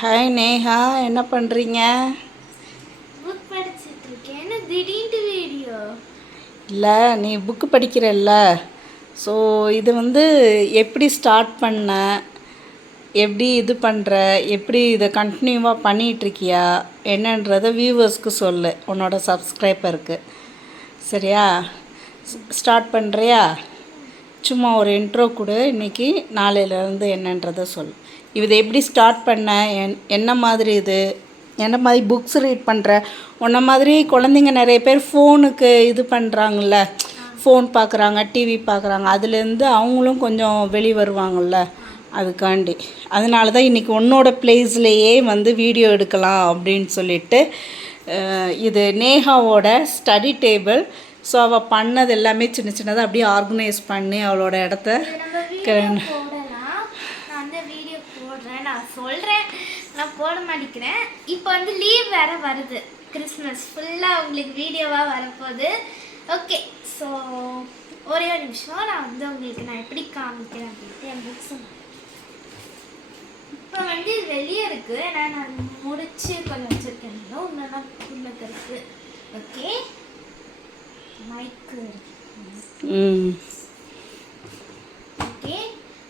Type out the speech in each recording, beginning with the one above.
Hi Neha, என்ன பண்ணுறீங்க? Book படிச்சுட்டு இருக்கேன். என்ன திடீர்னு வீடியோ? இல்லை, நீ புக்கு படிக்கிறல்ல, ஸோ இது எப்படி ஸ்டார்ட் பண்ண, எப்படி இது பண்ணுற, எப்படி இதை கண்டினியூவாக பண்ணிகிட்ருக்கியா என்னன்றதை வியூவர்ஸ்க்கு சொல்லு, உன்னோட சப்ஸ்கிரைபருக்கு. சரியா? ஸ்டார்ட் பண்ணுறியா? சும்மா ஒரு இன்ட்ரோ கொடு, இன்றைக்கி நாளையிலேருந்து என்னன்றதை சொல். இதை எப்படி ஸ்டார்ட் பண்ண, என்ன மாதிரி என்ன மாதிரி புக்ஸ் ரீட் பண்ணுற? உன்ன மாதிரி குழந்தைங்க நிறைய பேர் ஃபோனுக்கு இது பண்ணுறாங்கல்ல, ஃபோன் பார்க்குறாங்க, டிவி பார்க்குறாங்க, அதுலேருந்து அவங்களும் கொஞ்சம் வெளி வருவாங்கள்ல, அதுக்காண்டி. அதனால தான் இன்றைக்கி உன்னோட ப்ளேஸ்லேயே வீடியோ எடுக்கலாம் அப்படின்னு சொல்லிட்டு. இது நேஹாவோட ஸ்டடி டேபிள். ஸோ அவள் பண்ணது எல்லாமே சின்ன சின்னதாக அப்படியே ஆர்கனைஸ் பண்ணி அவளோட இடத்த நான் சொல்கிறேன், நான் போட மாட்டேங்கிறேன். இப்போ லீவ் வேறு வருது, கிறிஸ்மஸ் ஃபுல்லாக உங்களுக்கு வீடியோவாக வரப்போகுது. ஓகே, ஸோ ஒரே ஒரு நிமிஷம் நான் உங்களுக்கு நான் எப்படி காமிக்கிறேன் அப்படின்ட்டு என் புக்ஸ் இப்போ வெளியே இருக்குது. ஏன்னா நான் முடிச்சு கொஞ்சம் வச்சுருக்கேன், இன்னொன்னா உள்ளது இருக்குது. ஓகே, மைக்கு. ஓகே,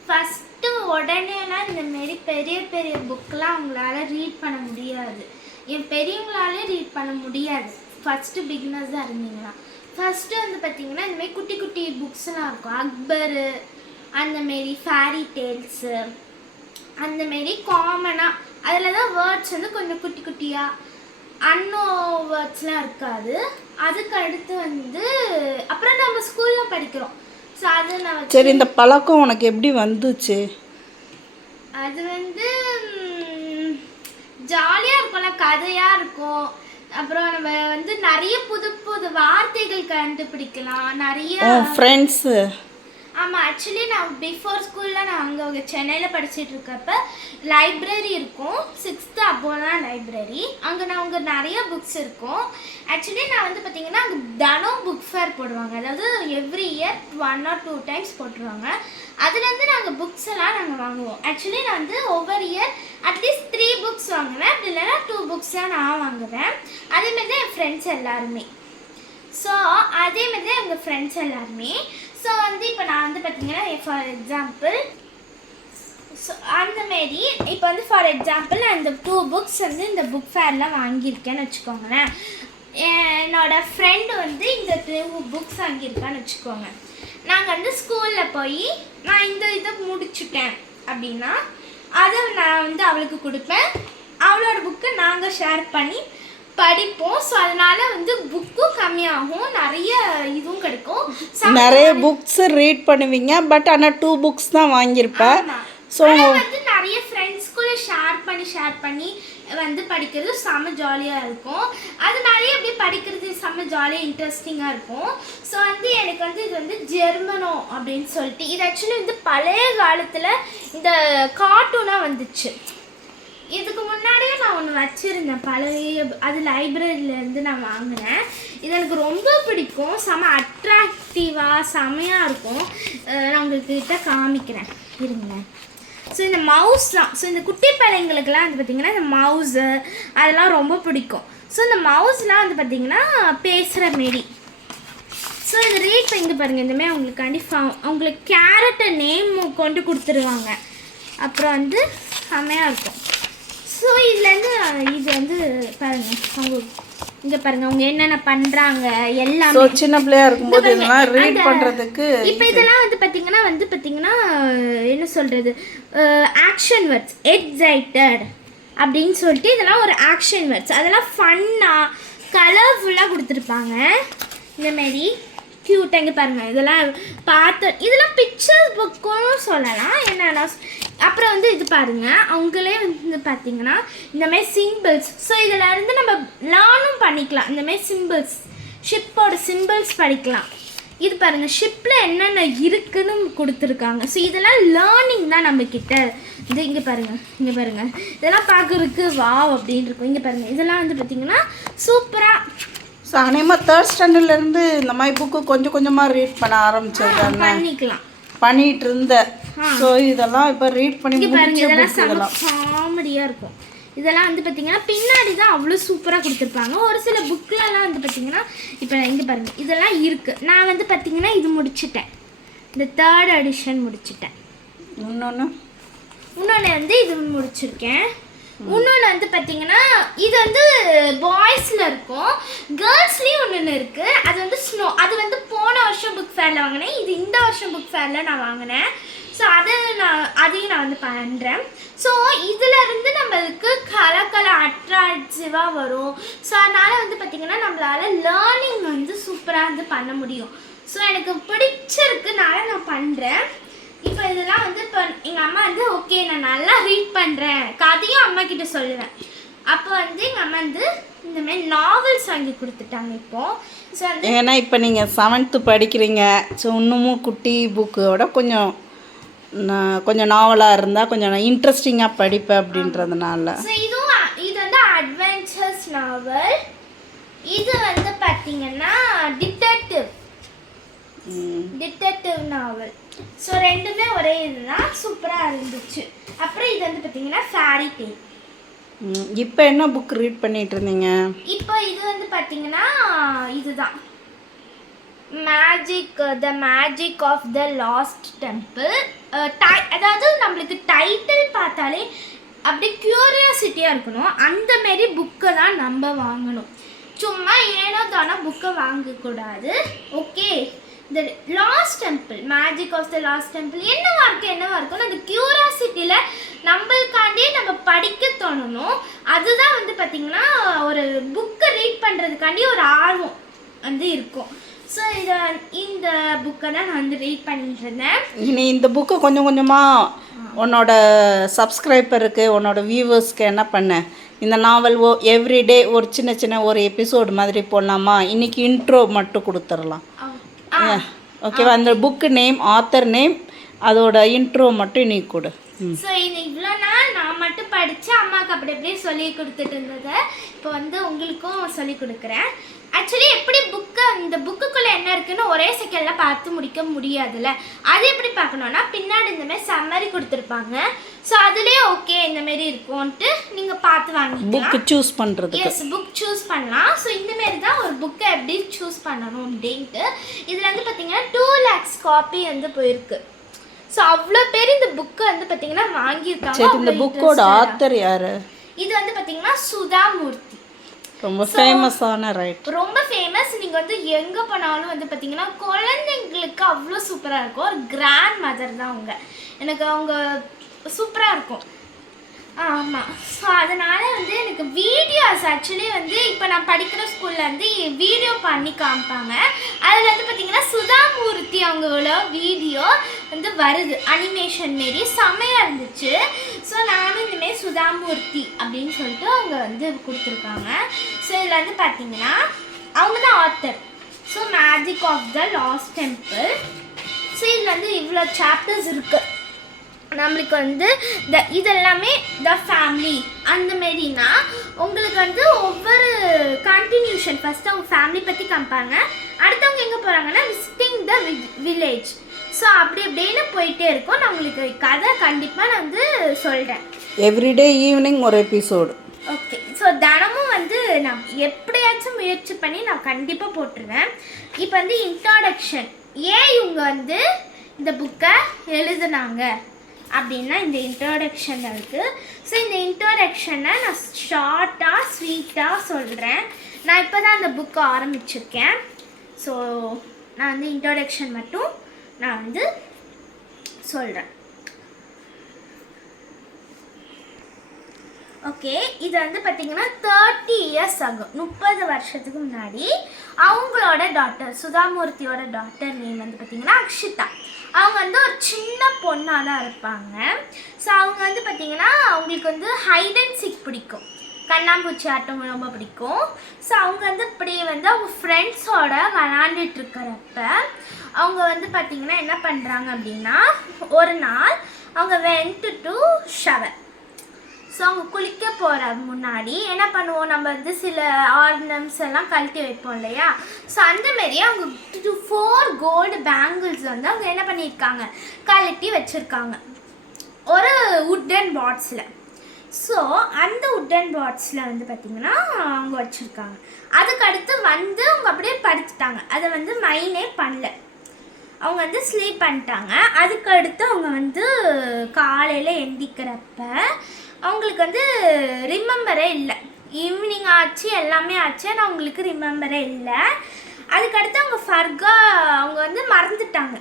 ஃபஸ்ட்டு உடனேலாம் இந்தமாரி பெரிய பெரிய புக்கெலாம் அவங்களால ரீட் பண்ண முடியாது. என் பெரியவங்களாலே ரீட் பண்ண முடியாது, ஃபஸ்ட்டு பிகினர்ஸ் தான் இருந்தீங்களா. ஃபஸ்ட்டு பார்த்திங்கன்னா இந்தமாரி குட்டி குட்டி புக்ஸ்லாம் இருக்கும். அக்பரு அந்தமாரி, ஃபேரி டேல்ஸு அந்தமாரி காமனாக அதில் தான் வேர்ட்ஸ் கொஞ்சம் குட்டி குட்டியாக அன்னோ வேர்ட்ஸ்லாம் இருக்காது. அதுக்கு அடுத்து அப்புறம் நம்ம ஸ்கூலில் படிக்கிறோம். ஸோ அது நான் சரி, இந்த பழக்கம் உனக்கு எப்படி வந்துச்சு? அது ஜாலியாக இருக்கும்ல, கதையாக இருக்கும். அப்புறம் நம்ம நிறைய புது புது வார்த்தைகள் கண்டுபிடிக்கலாம், நிறைய ஃப்ரெண்ட்ஸு. ஆமாம், ஆக்சுவலி நான் பிஃபோர் ஸ்கூலில் நான் அங்கே சென்னையில் படிச்சுட்டு இருக்கப்ப லைப்ரரி இருக்கும். 6th அப்போலாம் லைப்ரரி, அங்கே நிறைய புக்ஸ் இருக்கும். ஆக்சுவலி நான் பார்த்திங்கன்னா அங்கே தினம் புக் ஃபேர் போடுவாங்க, அதாவது எவ்ரி இயர் 1 or 2 times போட்டுருவாங்க. அதுலேருந்து நாங்கள் புக்ஸ் எல்லாம் நாங்கள் வாங்குவோம். ஆக்சுவலி நான் ஒவ்வொரு இயர் அட்லீஸ்ட் 3 books வாங்குவேன், அப்படி இல்லைன்னா 2 books தான் நான் வாங்குவேன். அதேமாதிரி தான் என் ஃப்ரெண்ட்ஸ் எல்லாருமே. ஸோ அதேமாதிரி தான் எங்கள் ஃப்ரெண்ட்ஸ் எல்லாருமே. ஸோ இப்போ நான் பார்த்திங்கன்னா ஃபார் எக்ஸாம்பிள், ஸோ அந்தமாரி இப்போ ஃபார் எக்ஸாம்பிள் நான் இந்த 2 books இந்த புக் ஃபேர்லாம் வாங்கியிருக்கேன்னு வச்சுக்கோங்களேன். என்னோடய ஃப்ரெண்டு இந்த 2 books வாங்கியிருக்கான்னு வச்சுக்கோங்க. நாங்கள் ஸ்கூலில் போய் நான் இந்த இதை முடிச்சுட்டேன் அப்படின்னா அதை நான் அவளுக்கு கொடுப்பேன். அவளோட புக்கை நாங்கள் ஷேர் பண்ணி படிப்போம். ஸோ அதனால் புக்கும் கம்மியாகும், நிறைய இதுவும் கிடைக்கும். நிறைய புக்ஸ் ரீட் பண்ணுவீங்க, பட் ஆனால் 2 books தான் வாங்கியிருப்பேன். ஸோ நிறைய ஃப்ரெண்ட்ஸ்குள்ளே ஷேர் பண்ணி படிக்கிறது செம்ம ஜாலியாக இருக்கும். அதனாலேயே அப்படியே படிக்கிறது செம்ம ஜாலியாக இன்ட்ரெஸ்டிங்காக இருக்கும். ஸோ எனக்கு இது ஜெர்மனோ அப்படின்னு சொல்லிட்டு, இது ஆக்சுவலி பழைய காலத்தில் இந்த கார்ட்டூனாக வந்துச்சு. இதுக்கு முன்னாடியே நான் ஒன்று வச்சுருந்தேன் பழைய, அது லைப்ரரியிலேருந்து நான் வாங்கினேன். இது எனக்கு ரொம்ப பிடிக்கும், செம்ம அட்ராக்டிவாக செம்மையாக இருக்கும். நான் உங்களுக்கு கிட்ட காமிக்கிறேன் இருங்க. ஸோ இந்த மவுஸ் தான், ஸோ இந்த குட்டி பிள்ளைங்களுக்கெல்லாம் பார்த்திங்கன்னா இந்த மவுஸு அதெல்லாம் ரொம்ப பிடிக்கும். ஸோ இந்த மவுஸ்லாம் பார்த்திங்கன்னா பேசுகிற மாரி. ஸோ இது ரீட் இங்கே பாருங்கள், இந்தமாதிரி அவங்களுக்காண்டி அவங்களுக்கு கேரக்டர் நேம் கொண்டு கொடுத்துருவாங்க. அப்புறம் செம்மையாக இருக்கும். ஸோ இதுலேருந்து இது பாருங்கள், அவங்க இங்கே பாருங்கள் அவங்க என்னென்ன பண்ணுறாங்க எல்லாமே. சின்ன பிள்ளையாக இருக்கும்போது இதெல்லாம் ரீட் பண்ணுறதுக்கு. இப்போ இதெல்லாம் பார்த்திங்கன்னா என்ன சொல்கிறது, ஆக்ஷன் வேர்ட்ஸ், எக்ஸைட்டட் அப்படின்னு சொல்லிட்டு இதெல்லாம் ஒரு ஆக்ஷன் வேர்ட்ஸ். அதெல்லாம் ஃபன்னாக கலர்ஃபுல்லாக கொடுத்துருப்பாங்க. இந்தமாரி க்யூட்டாக இங்கே பாருங்கள், இதெல்லாம் இதெல்லாம் பிக்சர்ஸ் புக்குன்னு சொல்லலாம். என்னென்னா அப்புறம் இது பாருங்கள், அவங்களே பார்த்திங்கன்னா இந்தமாரி சிம்பிள்ஸ். ஸோ இதில் நம்ம லேர்னும் பண்ணிக்கலாம். இந்தமாரி சிம்பிள்ஸ், ஷிப்போட சிம்பிள்ஸ் படிக்கலாம். இது பாருங்கள், ஷிப்பில் என்னென்ன இருக்குன்னு கொடுத்துருக்காங்க. ஸோ இதெல்லாம் லேர்னிங் தான் நம்மக்கிட்ட. இங்கே பாருங்கள் இதெல்லாம் பார்க்குறதுக்கு வாவ் அப்படின்னு இருக்கும். இங்கே பாருங்கள், இதெல்லாம் பார்த்திங்கன்னா சூப்பராக. ஸோ அநேகமாக 3rd standardலேருந்து இந்த மாதிரி புக்கு கொஞ்சம் கொஞ்சமாக ரீட் பண்ண ஆரம்பிச்சிருக்காங்க. பண்ணிக்கலாம். பண்ணிட்டு இருந்த. ஸோ இதெல்லாம் இப்போ ரீட் பண்ணி முடிச்ச புக் இதெல்லாம் காமெடியாக இருக்கும். இதெல்லாம் வந்து பார்த்தீங்கன்னா பின்னாடி தான் அவ்வளோ சூப்பராக கொடுத்துருப்பாங்க. ஒரு சில புக்கிலலாம் வந்து பார்த்தீங்கன்னா இப்போ இங்கே பாருங்கள் இதெல்லாம் இருக்குது. நான் வந்து பார்த்தீங்கன்னா இது முடிச்சிட்டேன், இந்த 3rd எடிஷன் முடிச்சிட்டேன். இன்னொன்று வந்து இது முடிச்சிருக்கேன். இன்னொன்று வந்து பார்த்தீங்கன்னா இது வந்து பாய்ஸில் இருக்கும், கேர்ள்ஸ்லேயும் ஒன்று இருக்குது. அது வந்து ஸ்னோ, அது வந்து போன வருஷம் புக் ஃபேரில் வாங்கினேன். இது இந்த வருஷம் புக் ஃபேரில் நான் வாங்கினேன். ஸோ அதையும் நான் வந்து பண்ணுறேன். ஸோ இதிலேருந்து நம்மளுக்கு கலர் அட்ராக்டிவாக வரும். ஸோ அதனால் வந்து பார்த்திங்கன்னா நம்மளால் லேர்னிங் வந்து சூப்பராக வந்து பண்ண முடியும். ஸோ எனக்கு பிடிச்சிருக்குனால நான் பண்ணுறேன். இப்போ இதெல்லாம் வந்து இப்போ எங்கள் அம்மா வந்து ஓகே நான் நல்லா ரீட் பண்ணுறேன், கதையும் அம்மா கிட்ட சொல்லுவேன். அப்போ வந்து எங்கள் அம்மா வந்து இந்தமாரி நாவல்ஸ் வாங்கி கொடுத்துட்டாங்க இப்போது. ஸோ ஏன்னா இப்போ நீங்கள் 7th படிக்கிறீங்க. ஸோ இன்னமும் குட்டி புக்கோட கொஞ்சம் நாவலாக இருந்தால் கொஞ்சம் இன்ட்ரெஸ்டிங்காக படிப்பேன் அப்படின்றதுனால. ஸோ இது வந்து அட்வென்ச்சர்ஸ் நாவல். இது வந்து பார்த்தீங்கன்னா டிடெக்டிவ் நாவல். ஸோ ரெண்டுமே ஒரே இதுதான், சூப்பராக இருந்துச்சு. அப்புறம் இது வந்து பார்த்தீங்கன்னா ஃபேரி டேல். இப்போ என்ன புக் ரீட் பண்ணிட்டு இருந்தீங்க? இப்போ இது வந்து பார்த்தீங்கன்னா இதுதான் the magic of the lost temple. அதாவது நம்மளுக்கு டைட்டில் பார்த்தாலே அப்படியே க்யூரியாசிட்டியாக இருக்கணும். அந்த மாரி புக்கை தான் நம்ம வாங்கணும். சும்மா ஏனோ தானே புக்கை வாங்கக்கூடாது. Okay, the lost temple, magic of the lost temple என்னவா இருக்கும் அந்த க்யூரியாசிட்டியில் நம்மளுக்காண்டியே நம்ம படிக்க தோணணும். அதுதான் வந்து பார்த்திங்கன்னா ஒரு புக்கை ரீட் பண்ணுறதுக்காண்டி ஒரு ஆர்வம் வந்து இருக்கும். ஸோ இந்த புக்கை தான் நான் வந்து ரீட் பண்ணிட்டு இருந்தேன். நீ இந்த புக்கை கொஞ்சம் கொஞ்சமாக உன்னோட சப்ஸ்கிரைபருக்கு உன்னோட வியூவர்ஸ்க்கு என்ன பண்ண, இந்த நாவல் எவ்ரிடே ஒரு சின்ன ஒரு எபிசோடு மாதிரி போடலாமா? இன்றைக்கி இன்ட்ரோ மட்டும் கொடுத்துடலாம். ஓகேவா? அந்த புக்கு நேம், ஆத்தர் நேம், அதோட இன்ட்ரோ மட்டும் இன்னைக்கு கொடு. ஸோ இவ்வளோ நாள் நான் மட்டும் படித்து அம்மாவுக்கு அப்படி அப்படியே சொல்லி கொடுத்துட்டு இருந்ததை இப்போ வந்து உங்களுக்கும் சொல்லி கொடுக்குறேன். ஆக்சுவலி எப்படி இந்த புக்குக்குள்ளே என்ன இருக்குன்னு ஒரே செகண்டில் பார்த்து முடிக்க முடியாதுல்ல. அது எப்படி பார்க்கணுன்னா பின்னாடி இந்தமாரி சம்மரி கொடுத்துருப்பாங்க. ஸோ அதுலேயே ஓகே இந்தமாரி இருக்கும்ன்ட்டு நீங்கள் பார்த்து வாங்கிக்கலாம். புக்கு சூஸ் பண்ணுறது. எஸ், புக் சூஸ் பண்ணலாம். ஸோ இந்தமாரி தான் ஒரு புக்கை எப்படி சூஸ் பண்ணணும் அப்படின்ட்டு. இதில் வந்து பார்த்தீங்கன்னா 2 lakhs காப்பி வந்து போயிருக்கு. ஸோ அவ்வளோ பேர் இந்த புக்கை வந்து பார்த்தீங்கன்னா வாங்கியிருக்காங்க. இந்த புக்கோட ஆத்தர் யார்? இது வந்து பார்த்தீங்கன்னா சுதா மூர்த்தி. ரொம்ப ஃபேமஸான ரைட், ரொம்ப ஃபேமஸ். நீங்கள் வந்து எங்கே போனாலும் வந்து பார்த்தீங்கன்னா குழந்தைங்களுக்கு அவ்வளோ சூப்பராக இருக்கும். ஒரு கிராண்ட் மதர் தான் அவங்க. எனக்கு அவங்க சூப்பராக இருக்கும். ஆமாம். ஸோ அதனால் வந்து எனக்கு வீடியோஸ் ஆக்சுவலி வந்து இப்போ நான் படிக்கிற ஸ்கூலில் வந்து வீடியோ பண்ணி காமிப்பாங்க. அதில் வந்து பார்த்திங்கன்னா சுதாமூர்த்தி அவங்களோட வீடியோ வந்து வருது, அனிமேஷன் மாரி செம்மையாக இருந்துச்சு. ஸோ நானும் இந்தமாரி சுதாமூர்த்தி அப்படின்னு சொல்லிட்டு அவங்க வந்து கொடுத்துருக்காங்க. ஸோ இதில் வந்து பார்த்திங்கன்னா அவங்க தான் author. So magic of the lost temple. So இதில் வந்து இவ்வளோ சாப்டர்ஸ் இருக்குது. நம்மளுக்கு வந்து இதெல்லாமே த ஃபேமிலி அந்த மாரினா உங்களுக்கு வந்து ஒவ்வொரு கண்டினியூஷன். ஃபஸ்ட்டு அவங்க ஃபேமிலி பற்றி காமிப்பாங்க, அடுத்தவங்க எங்கே போகிறாங்கன்னா விசிட்டிங் த வில்லேஜ். ஸோ அப்படி அப்படின்னு போயிட்டே இருக்கும். நான் உங்களுக்கு கதை கண்டிப்பாக நான் வந்து சொல்கிறேன். எவ்ரிடே ஈவினிங் ஒரு எபிசோடு. ஓகே. ஸோ தினமும் வந்து நான் எப்படியாச்சும் முயற்சி பண்ணி நான் கண்டிப்பாக போட்டுருவேன். இப்போ வந்து இன்ட்ரோடக்ஷன், ஏன் இவங்க வந்து இந்த புக்கை எழுதுனாங்க அப்படின்னா இந்த இன்ட்ரோடக்ஷன் இருக்குது. ஸோ இந்த இன்ட்ரோடக்ஷனை நான் ஷார்ட்டாக ஸ்வீட்டாக சொல்கிறேன். நான் இப்போ தான் அந்த புக்கை ஆரம்பிச்சிருக்கேன். ஸோ நான் வந்து இன்ட்ரோடக்ஷன் மட்டும் நான் வந்து சொல்கிறேன். ஓகே. இது வந்து பார்த்திங்கன்னா 30 years ஆகும், 30 வருஷத்துக்கு முன்னாடி அவங்களோட டாட்டர், சுதாமூர்த்தியோட டாட்டர் நேம் வந்து பார்த்திங்கன்னா அக்ஷிதா. அவங்க வந்து ஒரு சின்ன பொண்ணாக தான் இருப்பாங்க. ஸோ அவங்க வந்து பார்த்திங்கன்னா அவங்களுக்கு வந்து ஹைட் அண்ட் சீக் பிடிக்கும், கண்ணாம்பூச்சி ஆட்டம் ரொம்ப பிடிக்கும். ஸோ அவங்க வந்து இப்படி வந்து அவங்க ஃப்ரெண்ட்ஸோட விளாண்டுட்டுருக்கிறப்ப அவங்க வந்து பார்த்திங்கன்னா என்ன பண்ணுறாங்க அப்படின்னா ஒரு நாள் அவங்க வென்ட் டு ஷவர். ஸோ அவங்க குளிக்க போகிற முன்னாடி என்ன பண்ணுவோம், நம்ம வந்து சில ஆர்னம்ஸ் எல்லாம் கழட்டி வைப்போம் இல்லையா. ஸோ அந்தமாரி அவங்க 4 கோல்டு பேங்கிள்ஸ் வந்து அவங்க என்ன பண்ணியிருக்காங்க, கழட்டி வச்சுருக்காங்க ஒரு உட்டன் பாட்ஸில். ஸோ அந்த உட்டன் பாட்ஸில் வந்து பார்த்திங்கன்னா அவங்க வச்சுருக்காங்க. அதுக்கடுத்து வந்து அவங்க அப்படியே படுத்துட்டாங்க. அதை வந்து மைனே பண்ணல, அவங்க வந்து ஸ்லீப் பண்ணிட்டாங்க. அதுக்கடுத்து அவங்க வந்து காலையில் எந்திக்கிறப்ப அவங்களுக்கு வந்து ரிமெம்பரே இல்லை. ஈவினிங் ஆச்சு, எல்லாமே ஆச்சு, ஆனால் அவங்களுக்கு ரிமெம்பரே இல்லை. அதுக்கடுத்து அவங்க அவங்க வந்து மறந்துட்டாங்க.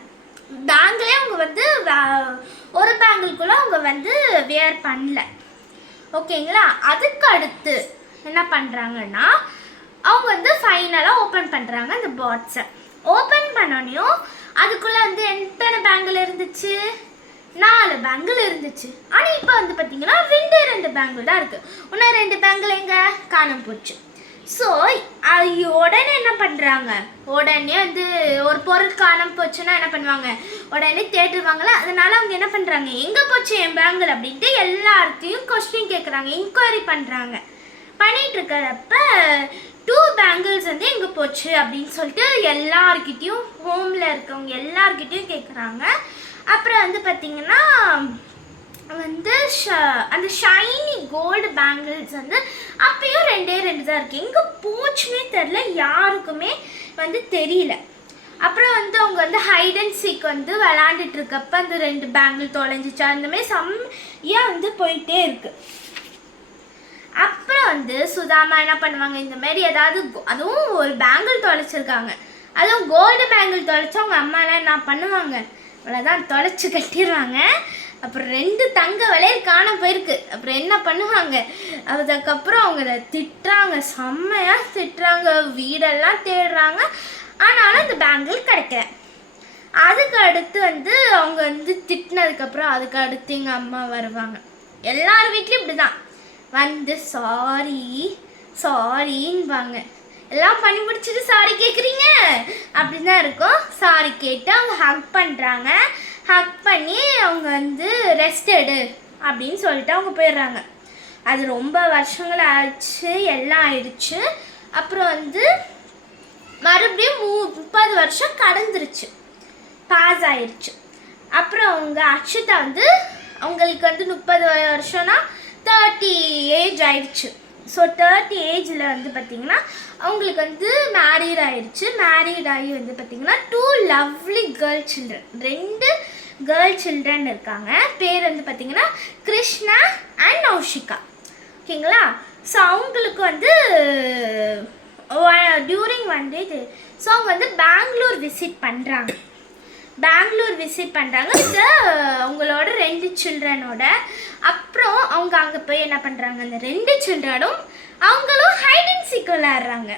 பேங்கிலே அவங்க வந்து ஒரு பேங்கிள்குள்ளே அவங்க வந்து வேர் பண்ணல. ஓகேங்களா. அதுக்கு அடுத்து என்ன பண்ணுறாங்கன்னா அவங்க வந்து ஃபைனலாக ஓப்பன் பண்ணுறாங்க அந்த பாட்ஸை. ஓப்பன் பண்ணோன்னையும் அதுக்குள்ளே வந்து எத்தனை பேங்கிள் இருந்துச்சு, 4 பேங்கிள் இருந்துச்சு. ஆனால் இப்போ வந்து பார்த்தீங்கன்னா 2 பேங்கிள் தான் இருக்குது. இன்னும் 2 பேங்கிள் எங்கே காணாம போச்சு. ஸோ உடனே என்ன பண்ணுறாங்க, உடனே வந்து ஒரு பொருள் காணாம போச்சுன்னா என்ன பண்ணுவாங்க, உடனே தேடுவாங்களா. அதனால அவங்க என்ன பண்ணுறாங்க, எங்கே போச்சு என் பேங்கிள் அப்படின்ட்டு எல்லார்த்தையும் கொஸ்டின் கேட்குறாங்க, இன்கொயரி பண்ணுறாங்க. பண்ணிகிட்டு இருக்கிறப்ப 2 பேங்கிள்ஸ் வந்து எங்கே போச்சு அப்படின்னு சொல்லிட்டு எல்லார்கிட்டையும், ஹோமில் இருக்கவங்க எல்லார்கிட்டையும் கேட்குறாங்க. அப்புறம் வந்து பார்த்திங்கன்னா வந்து அந்த ஷைனி கோல்டு பேங்கிள்ஸ் வந்து அப்பயும் 2 தான் இருக்குது. எங்கே போச்சுன்னே தெரில, யாருக்குமே வந்து தெரியல. அப்புறம் வந்து அவங்க வந்து ஹைட் அண்ட் சீக் வந்து விளாண்டுட்டு இருக்கப்ப அந்த 2 பேங்கிள் தொலைஞ்சிச்சு. அந்தமாதிரி செம்மையாக வந்து போயிட்டே இருக்குது. அப்புறம் வந்து சுதாமா என்ன பண்ணுவாங்க, இந்தமாரி ஏதாவது அதுவும் ஒரு பேங்கிள் தொலைச்சிருக்காங்க, அதுவும் கோல்டு பேங்கிள் தொலைச்சா அவங்க அம்மாலாம் என்ன பண்ணுவாங்க, அவ்வளோதான் தொலைச்சி கட்டிடுவாங்க. அப்புறம் 2 தங்க வளையல் காண போயிருக்கு. அப்புறம் என்ன பண்ணுவாங்க, அதுக்கப்புறம் அவங்க திட்டுறாங்க, செம்மையாக திட்டுறாங்க, வீடெல்லாம் தேடுறாங்க. ஆனாலும் அந்த பேங்கிள் கிடைக்கல. அதுக்கு அடுத்து வந்து அவங்க வந்து திட்டினதுக்கப்புறம் அதுக்கு அடுத்து எங்கள் அம்மா வருவாங்க. எல்லார் வீட்லேயும் இப்படி தான் வந்து சாரின்பாங்க. எல்லாம் பண்ணி முடிச்சுட்டு சாரி கேட்குறீங்க அப்படின்னு தான் இருக்கும். சாரி கேட்டு அவங்க ஹக் பண்ணுறாங்க. ஹக் பண்ணி அவங்க வந்து ரெஸ்ட் எடு அப்படின்னு சொல்லிட்டு அவங்க போயிடுறாங்க. அது ரொம்ப வருஷங்கள் ஆயிடுச்சு, எல்லாம் ஆயிடுச்சு. அப்புறம் வந்து மறுபடியும் 30 வருஷம் கடந்துருச்சு, பாஸ் ஆயிடுச்சு. அப்புறம் அவங்க அக்ஷிதா வந்து அவங்களுக்கு வந்து 30 வருஷம்னா 30 ஏஜ் ஆயிடுச்சு. ஸோ 30 ஏஜில் வந்து பார்த்திங்கன்னா அவங்களுக்கு வந்து மேரீட் ஆயிடுச்சு. மேரீட் ஆகி வந்து பார்த்திங்கன்னா 2 lovely girl children, 2 girl children இருக்காங்க. பேர் வந்து பார்த்திங்கன்னா கிருஷ்ணா அண்ட் நௌஷிகா. ஓகேங்களா. ஸோ அவங்களுக்கு வந்து டியூரிங் 1 டே ஸோ அவங்க வந்து பெங்களூர் விசிட் பண்ணுறாங்க. வித் அவங்களோட 2 சில்ட்ரனோட. அப்புறம் அவங்க அங்கே போய் என்ன பண்ணுறாங்க, அந்த 2 சில்ட்ரனும் அவங்களும் ஹைட் அண்ட் சீக் விளையாடுறாங்க.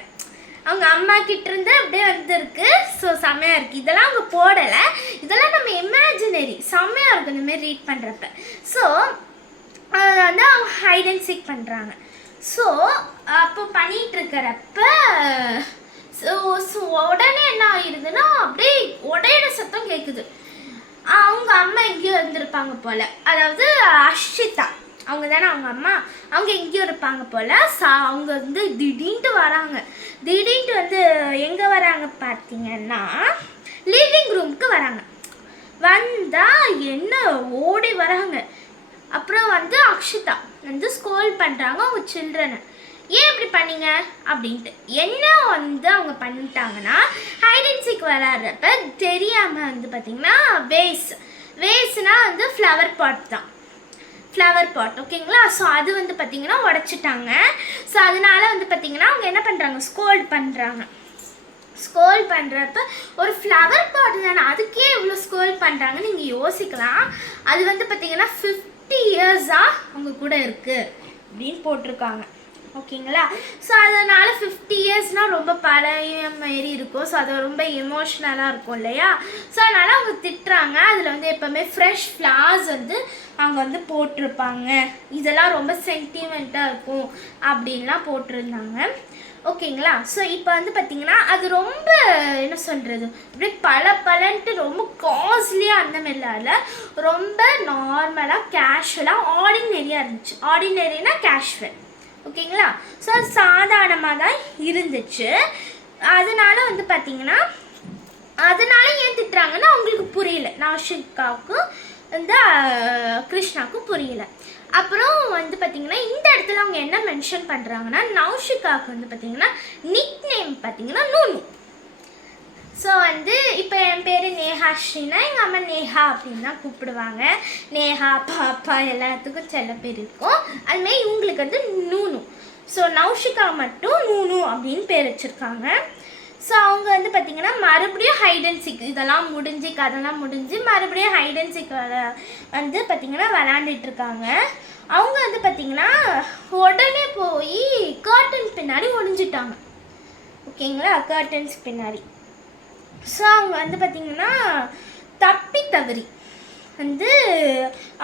அவங்க அம்மா கிட்ட இருந்து அப்படியே வந்துருக்கு. ஸோ செம்மையாக இருக்குது. இதெல்லாம் அவங்க போடலை, இதெல்லாம் நம்ம இமேஜினரி, செம்மையாக இருக்கும் இந்தமாரி ரீட் பண்ணுறப்ப. ஸோ அதை வந்து அவங்க ஹைட் அண்ட் சீக் பண்ணுறாங்க. ஸோ அப்போ பண்ணிகிட்டு இருக்கிறப்ப ஸோ உடனே என்ன ஆகிடுதுன்னா அப்படியே உடையிற சத்தம் கேட்குது. அவங்க அம்மா எங்கேயோ இருந்திருப்பாங்க போல், அதாவது அக்ஷிதா அவங்க தானே அவங்க அம்மா, அவங்க எங்கேயோ இருப்பாங்க போல். அவங்க வந்து திடீர்னு வராங்க. திடீர்னு வந்து எங்கே வராங்க பார்த்தீங்கன்னா லிவிங் ரூமுக்கு வராங்க. வந்தால் என்ன ஓடி வராங்க. அப்புறம் வந்து அக்ஷிதா வந்து ஸ்கோல் பண்ணுறாங்க அவங்க சில்ட்ரனை, ஏன் இப்படி பண்ணீங்க அப்படின்ட்டு. என்ன வந்து அவங்க பண்ணிட்டாங்கன்னா ஹைட் அண்ட் சீக் விளையாடுறப்ப தெரியாமல் வந்து பார்த்திங்கன்னா வேஸ்னால் வந்து ஃப்ளவர் பாட் தான், ஃப்ளவர் பாட். ஓகேங்களா. ஸோ அது வந்து பார்த்திங்கன்னா உடச்சிட்டாங்க. ஸோ அதனால வந்து பார்த்திங்கன்னா அவங்க என்ன பண்ணுறாங்க, ஸ்கோல் பண்ணுறப்ப ஒரு ஃப்ளவர் பாட் தானே, அதுக்கே இவ்வளோ ஸ்கோல் பண்ணுறாங்கன்னு நீங்கள் யோசிக்கலாம். அது வந்து பார்த்திங்கன்னா 50 இயர்ஸாக அவங்க கூட இருக்குது அப்படின்னு போட்டிருக்காங்க. ஓகேங்களா. ஸோ அதனால் 50 இயர்ஸ்னால் ரொம்ப பழைய மாரி இருக்கும். ஸோ அது ரொம்ப எமோஷ்னலாக இருக்கும் இல்லையா. ஸோ அதனால் அவங்க திட்டுறாங்க. அதில் வந்து எப்போவுமே ஃப்ரெஷ் ஃப்ளார்ஸ் வந்து அவங்க வந்து போட்டிருப்பாங்க. இதெல்லாம் ரொம்ப சென்டிமெண்ட்டாக இருக்கும் அப்படின்லாம் போட்டிருந்தாங்க. ஓகேங்களா. ஸோ இப்போ வந்து பார்த்திங்கன்னா அது ரொம்ப என்ன சொல்கிறது, அப்படியே பலன்ட்டு ரொம்ப காஸ்ட்லியாக அந்த மாதிரிலாம் இல்லை, ரொம்ப நார்மலாக கேஷுவலாக ஆர்டினரியாக இருந்துச்சு. ஆர்டினரினா கேஷுவல். ஓகேங்களா. ஸோ அது சாதாரணமாக தான் இருந்துச்சு. அதனால வந்து பார்த்திங்கன்னா அதனால ஏன் திட்டுறாங்கன்னா அவங்களுக்கு புரியல, நௌஷிகாவுக்கும் வந்து கிருஷ்ணாவுக்கும் புரியல. அப்புறம் வந்து பார்த்திங்கன்னா இந்த இடத்துல அவங்க என்ன மென்ஷன் பண்ணுறாங்கன்னா, நௌஷிகாவுக்கு வந்து பார்த்திங்கன்னா நிக் நேம் பார்த்திங்கன்னா நூனு. ஸோ வந்து இப்போ என் பேர் நேஹாஸ்ரீனா எங்கள் அம்மா நேஹா அப்படின்னு தான் கூப்பிடுவாங்க. நேஹா பாப்பா எல்லாத்துக்கும் செல்ல பேர் இருக்கும். அதுமாதிரி இவங்களுக்கு வந்து நூனு. ஸோ நௌஷிகா மட்டும் நூனு அப்படின்னு பேர் வச்சுருக்காங்க. ஸோ அவங்க வந்து பார்த்திங்கன்னா மறுபடியும் ஹைட் அண்ட் சீக் இதெல்லாம் முடிஞ்சு கதெல்லாம் முடிஞ்சு மறுபடியும் ஹைட் அண்ட் சீக் வந்து பார்த்திங்கன்னா விளாண்டுட்டுருக்காங்க. அவங்க வந்து பார்த்திங்கன்னா உடனே போய் கர்டன் பின்னாடி ஒளிஞ்சிட்டாங்க. ஓகேங்களா, கர்டன்ஸ் பின்னாடி. ஸோ அவங்க வந்து பார்த்திங்கன்னா தப்பி தவறி வந்து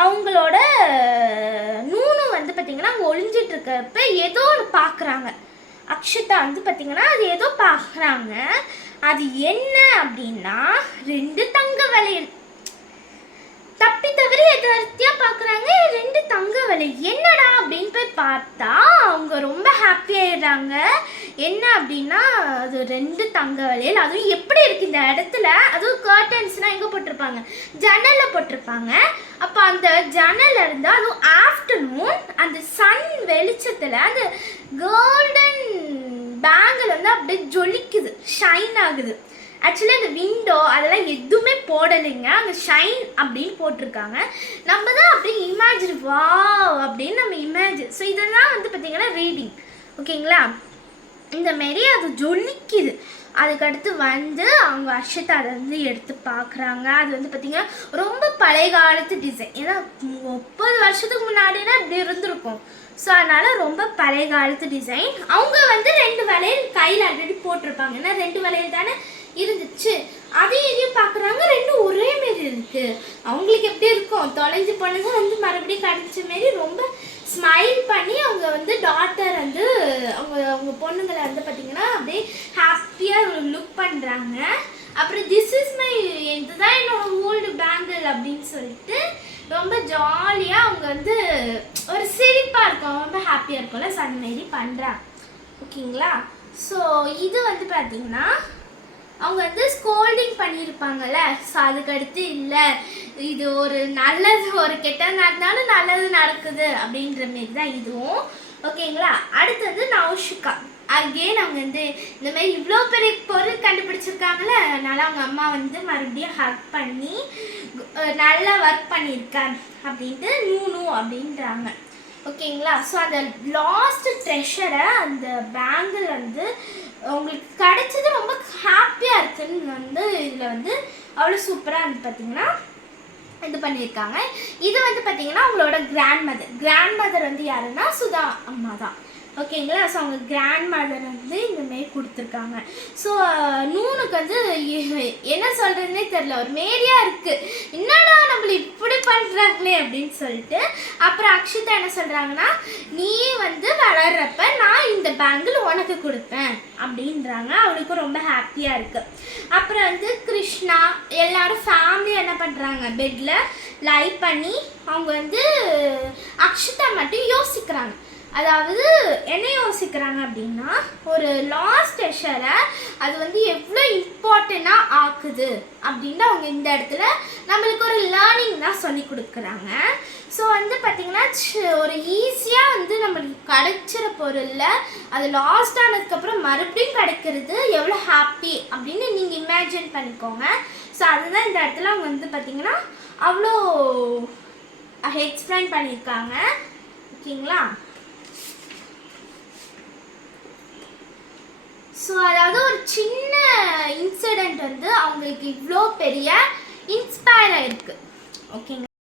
அவங்களோட நூனு வந்து பார்த்திங்கன்னா அவங்க ஒளிஞ்சிட்ருக்கப்ப ஏதோ ஒன்று பார்க்குறாங்க. அக்ஷிதா வந்து பார்த்திங்கன்னா அது ஏதோ பார்க்குறாங்க. அது என்ன அப்படின்னா 2 தங்க வளையல். தப்பி தவறி எதார்த்தியாக பார்க்குறாங்க 2 தங்க வளையல். என்னடா அப்படின்னு போய் பார்த்தா அவங்க ரொம்ப ஹாப்பி ஆயிடுறாங்க. என்ன அப்படின்னா அது 2 தங்க வளையல். அதுவும் எப்படி இருக்குது இந்த இடத்துல, அதுவும் கர்டன்ஸ்னால் எங்கே போட்டிருப்பாங்க, ஜன்னலில் போட்டிருப்பாங்க. அப்போ அந்த ஜன்னல் இருந்தால் அதுவும் ஆஃப்டர்நூன் அந்த சன் வெளிச்சத்தில் அந்த கோல்டன் பேங்கிள் வந்து அப்படியே ஜொலிக்குது, ஷைன் ஆகுது. ஆக்சுவலி அந்த விண்டோ அதெல்லாம் எதுவுமே போடலைங்க, அங்கே ஷைன் அப்படின்னு போட்டிருக்காங்க. நம்ம தான் அப்படியே இமேஜின் வாவ் அப்படின்னு நம்ம இமேஜின். ஸோ இதெல்லாம் வந்து பார்த்திங்கன்னா ரீடிங். ஓகேங்களா, இந்தமாரி அது ஜொலிக்குது. அதுக்கடுத்து வந்து அவங்க அக்ஷிதா அதை வந்து எடுத்து பார்க்குறாங்க. அது வந்து பார்த்திங்கன்னா ரொம்ப பழைய காலத்து டிசைன். ஏன்னா 30 வருஷத்துக்கு முன்னாடினா இப்படி இருந்திருக்கும். ஸோ அதனால் ரொம்ப பழைய காலத்து டிசைன். அவங்க வந்து 2 வளையல் கையில் ஆல்ரெடி போட்டிருப்பாங்க. ஏன்னா 2 வளையல் தானே இருந்துச்சு. அதையும் இதையும் பார்க்குறாங்க, 2 ஒரே மாரி இருக்குது. அவங்களுக்கு எப்படி இருக்கும், தொலைஞ்சு போனது வந்து மறுபடியும் கிடைச்ச மாரி ரொம்ப ஸ்மைல் பண்ணி அவங்க வந்து டாட்டர் வந்து அவங்க பொண்ணுங்களை வந்து பார்த்திங்கன்னா அப்படியே ஹாப்பியாக லுக் பண்ணுறாங்க. அப்புறம் திஸ் இஸ் மை, இதுதான் என்னோட ஓல்டு பேங்கிள் அப்படின்னு சொல்லிட்டு ரொம்ப ஜாலியாக அவங்க வந்து ஒரு சிரிப்பாக இருக்கும், ரொம்ப ஹாப்பியாக இருக்கும்ல. ஸோ அந்த மாரி பண்ணுறாங்க. ஓகேங்களா. ஸோ இது வந்து பார்த்திங்கன்னா அவங்க வந்து ஸ்கோல்டிங் பண்ணியிருப்பாங்கல்ல. ஸோ அதுக்கடுத்து இல்லை, இது ஒரு நல்லது ஒரு கெட்டது நடந்தாலும் நல்லது நடக்குது அப்படின்ற மாரி தான் இதுவும். ஓகேங்களா. அடுத்தது நௌஷிகா. அகெயின் அவங்க வந்து இந்தமாரி இவ்வளோ பெரிய பொருள் கண்டுபிடிச்சிருக்காங்களே, அதனால் அவங்க அம்மா வந்து மறுபடியும் ஹக் பண்ணி நல்லா ஒர்க் பண்ணியிருக்கேன் அப்படின்ட்டு நூனு அப்படின்றாங்க. ஓகேங்களா. ஸோ அந்த லாஸ்ட் ட்ரெஷரை அந்த பேங்கிள் வந்து உங்களுக்கு கிடைச்சது ரொம்ப ஹாப்பியாக இருக்குன்னு வந்து இதில் வந்து அவ்வளோ சூப்பராக வந்து பார்த்திங்கன்னா இது பண்ணியிருக்காங்க. இது வந்து பார்த்திங்கன்னா அவங்களோட கிராண்ட் மதர் வந்து யாருன்னா சுதா அம்மா தான். ஓகேங்களா. ஸோ அவங்க கிராண்ட் மதர் வந்து இந்தமாரி கொடுத்துருக்காங்க. ஸோ நூனுக்கு வந்து என்ன சொல்கிறதுனே தெரில, ஒரு மாரியாக இருக்குது, என்னடா நம்மளை இப்படி பண்ணுறாங்களே அப்படின்னு சொல்லிட்டு. அப்புறம் அக்ஷிதா என்ன சொல்கிறாங்கன்னா, நீ வந்து வளர்கிறப்ப நான் இந்த பேங்கிள் உனக்கு கொடுப்பேன் அப்படின்றாங்க. அவளுக்கும் ரொம்ப ஹாப்பியாக இருக்குது. அப்புறம் வந்து கிருஷ்ணா எல்லாரும் ஃபேமிலி என்ன பண்ணுறாங்க, பெட்டில் லை பண்ணி அவங்க வந்து அக்ஷிதா மட்டும் யோசிக்கிறாங்க. அதாவது என்ன யோசிக்கிறாங்க அப்படின்னா, ஒரு லாஸ்ட் ட்ரெஷரை அது வந்து எவ்வளோ இம்பார்ட்டண்ட்டாக ஆக்குது அப்படின்னு அவங்க இந்த இடத்துல நம்மளுக்கு ஒரு லேர்னிங் தான் சொல்லி கொடுக்குறாங்க. ஸோ வந்து பார்த்திங்கன்னா ஒரு ஈஸியாக வந்து நம்மளுக்கு கிடைச்சிற பொருளில் அது லாஸ்ட் ஆனதுக்கப்புறம் மறுபடியும் கிடைக்கிறது எவ்வளோ ஹாப்பி அப்படின்னு நீங்கள் இமேஜின் பண்ணிக்கோங்க. ஸோ அதுதான் இந்த இடத்துல அவங்க வந்து பார்த்திங்கன்னா அவ்வளோ எக்ஸ்பிளைன் பண்ணியிருக்காங்க. ஓகேங்களா. ஸோ அதாவது ஒரு சின்ன இன்சிடெண்ட் வந்து அவங்களுக்கு இவ்வளோ பெரிய இன்ஸ்பயர் ஆகிருக்கு. ஓகேங்க.